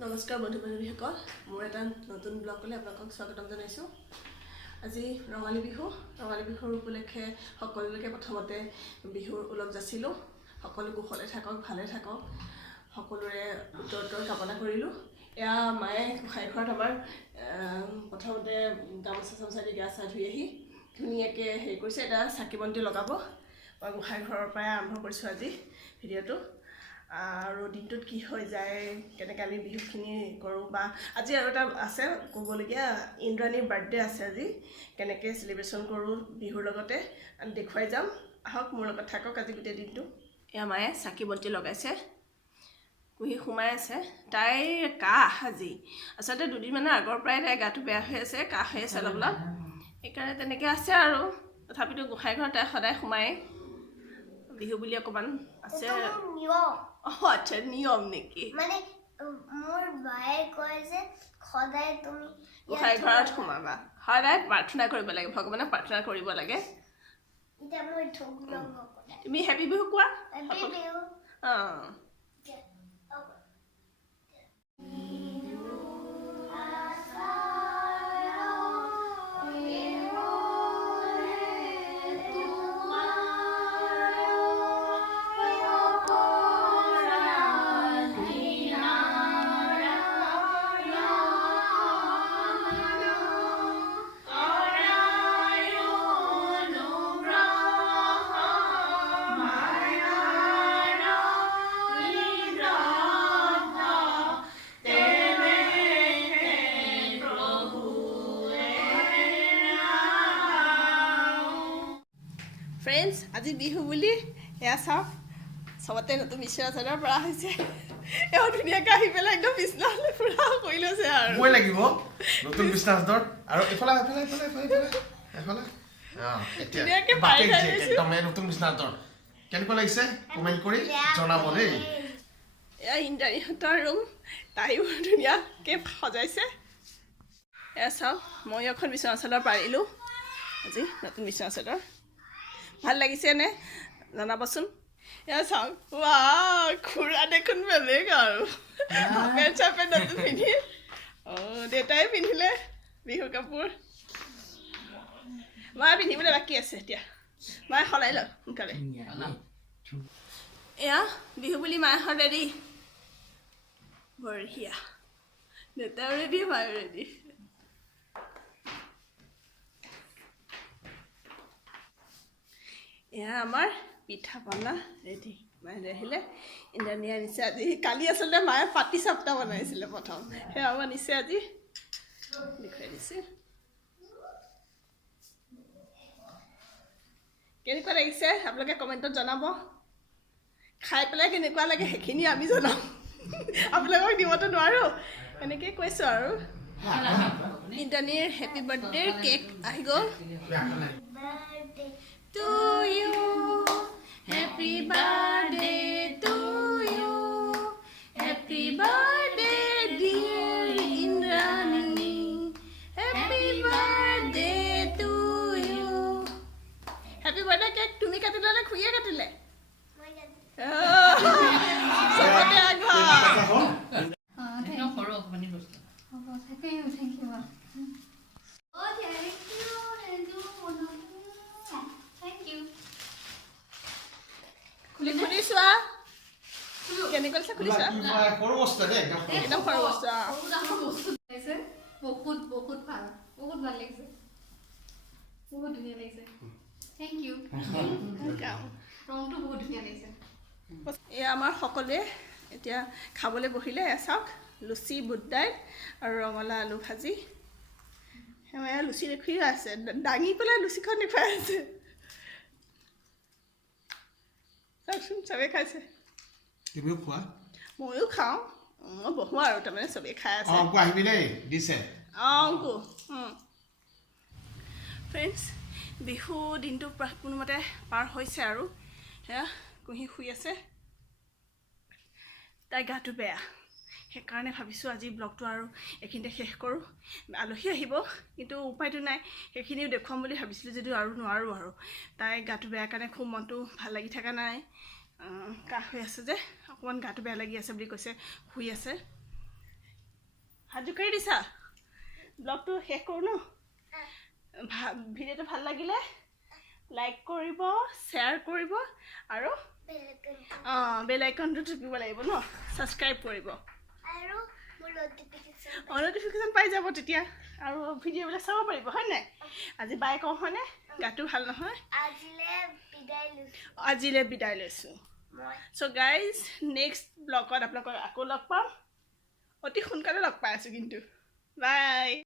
নমস্কাৰ বন্ধু বান্ধৱীসকল, মোৰ এটা নতুন ব্লগলৈ আপোনালোকক স্বাগতম জনাইছোঁ। আজি ৰঙালী বিহুৰ উপলক্ষে সকলোকে প্ৰথমতে বিহুৰ ওলগ যাচিলোঁ। সকলো কুশলে থাকক, ভালে থাকক, সকলোৰে উত্তৰ কামনা কৰিলোঁ। এয়া মায়ে গোসাঁই ঘৰত আমাৰ প্ৰথমতে গামোচা চামোচা দি গা চা ধুই আহি ধুনীয়াকৈ হেৰি কৰিছে। এটা চাকি বন্তি লগাব। মই গোসাঁই ঘৰৰ পৰাই আৰম্ভ কৰিছোঁ আজি ভিডিঅ'টো। আৰু দিনটোত কি হৈ যায়, কেনেকৈ আমি বিহুখিনি কৰোঁ, বা আজি আৰু এটা আছে ক'বলগীয়া, ইন্দ্ৰাণীৰ বাৰ্থডে আছে আজি। কেনেকৈ চেলিব্ৰেশ্যন কৰোঁ বিহুৰ লগতে দেখুৱাই যাম। আহক মোৰ লগত থাকক আজি গোটেই দিনটো। এয়া মায়ে চাকি বন্তি লগাইছে, কুঁহি সোমাই আছে। তাইৰ কাহ আজি, আচলতে দুদিনমানৰ আগৰ পৰাই তাইৰ গাটো বেয়া হৈ আছে, কাহ হৈ আছে অলপ অলপ, সেইকাৰণে তেনেকৈ আছে আৰু। তথাপিতো গোসাঁই ঘৰত তাই সদায় সোমায়। বিহু বুলি অকণমান আছে। আচ্ছা, নিয়ম নেকি? মানে মোৰ বায়ে কয় যে সদায় তুমি গোসাঁই ঘৰত সোমাবা, সদায় প্ৰাৰ্থনা কৰিব লাগে, ভগৱানক প্ৰাৰ্থনা কৰিব লাগে। তুমি হেপী বিহু কোৱা। অঁ, ফ্ৰেণ্ডছ, আজি বিহু বুলি এয়া চাওক, চবতে নতুন বিচনা চাদৰ পৰা হৈছে। এওঁ ধুনীয়াকৈ আহি পেলাই একদম বিচনালৈ পুৰা কৰি লৈছে আৰু মই লাগিব নতুন বিচনা চাদৰ। আৰু এফালে এফালে এফালে এফালে এফালে ধুনীয়াকৈ পাৰি একদম নতুন বিচনা চাদৰ। কেনেকুৱা লাগিছে কমেণ্ট কৰি জনাব দেই। এয়া ইন্দ্ৰাণীহঁতৰ ৰুম, তাইও ধুনীয়াকৈ সজাইছে। এয়া চাওক, মই এখন বিচনা চাদৰ পাৰিলোঁ আজি, নতুন বিচনা চাদৰ। ভাল লাগিছেনে জনাবচোন। এয়া চাওক, খুৰা দেখোন বেলেগ আৰু পেণ্ট চাৰ্ট নতুন পিন্ধি। অঁ, দেউতাই পিন্ধিলে বিহু কাপোৰ, মায়ে পিন্ধিবলৈ বাকী আছে। এতিয়া মায়ে সলাই লওক সোনকালে। এয়া বিহু বুলি মায়েহঁত ৰেডি, বঢ়িয়া। দেউতাও ৰেডি, মায়েও ৰেডি। এয়া আমাৰ পিঠা পনা ৰেডি। মায়ে আহিলে, ইন্দ্ৰাণী আনিছে আজি। কালি আচলতে মায়ে পাতি চাপ্তা বনাইছিলে প্ৰথম, সেয়াও আনিছে আজি, দেখুৱাই দিছে। কেনেকুৱা লাগিছে আপোনালোকে কমেণ্টত জনাব। খাই পেলাই কেনেকুৱা লাগে সেইখিনি আমি জনাম, আপোনালোকক দিবতো নোৱাৰোঁ। এনেকৈ কৈছোঁ আৰু। ইন্দ্ৰাণীৰ হেপী বাৰ্থডেৰ কেক আহি গ'ল। To you, happy birthday to you, happy birthday dear Indrani, happy birthday to you. Happy birthday cake তুমি কাটিলা নে খুৰীয়ে কাটিলে? চবতে আগা। খুলি চোৱা কেনেকৈ আছে, খুলি চোৱা। একদম সৰু বস্তু। বহুত বহুত ভাল, বহুত ভাল লাগিছে, বহুত ধুনীয়া লাগিছে। Thank you. ৰংটো বহুত ধুনীয়া লাগিছে। এয়া আমাৰ সকলোৱে এতিয়া খাবলৈ বহিলে। চাওক, লুচি, বুট দাইল আৰু ৰঙালাও আলু ভাজি। সেয়া লুচি দেখুৱাই আছে, দাঙি পেলাই লুচিখন দেখুৱাই আছে। চাওকচোন, চবেই খাইছে, ময়ো খাওঁ। মই বহোঁ আৰু তাৰমানে চবেই খাই আছে। ফ্ৰেণ্ডছ, বিহু দিনটো কোনোমতে পাৰ হৈছে আৰু। সেয়া কুঁহি শুই আছে, তাইৰ গাটো বেয়া, সেইকাৰণে ভাবিছোঁ আজি ব্লগটো আৰু এইখিনিতে শেষ কৰোঁ। আলহী আহিব, কিন্তু উপায়টো নাই, সেইখিনিও দেখুৱাম বুলি ভাবিছিলোঁ যদিও আৰু নোৱাৰোঁ আৰু। তাইৰ গাটো বেয়া কাৰণে খুব মনটো ভাল লাগি থকা নাই। কাহ হৈ আছে যে, অকণমান গাটো বেয়া লাগি আছে বুলি কৈছে, শুই আছে। হাত জোকাৰি দিছা ব্লগটো শেষ কৰোঁ ন ভিডিঅ'টো ভাল লাগিলে লাইক কৰিব শ্বেয়াৰ কৰিব আৰু বেল আইকনটো টিপিব লাগিব ন ছাবস্ক্ৰাইব কৰিব আৰু মোৰ নটিফিকেশ্যন নটিফিকেশ্যন পাই যাব তেতিয়া আৰু ভিডিঅ'বিলাক চাব পাৰিব হয় নাই আজি বাই কওঁ হয়নে গাটো ভাল নহয় আজিলৈ বিদায় লৈছোঁ চ' গাইজ নেক্সট ব্লগত আপোনালোকক আকৌ লগ পাম অতি সোনকালে লগ পাই আছোঁ কিন্তু বাই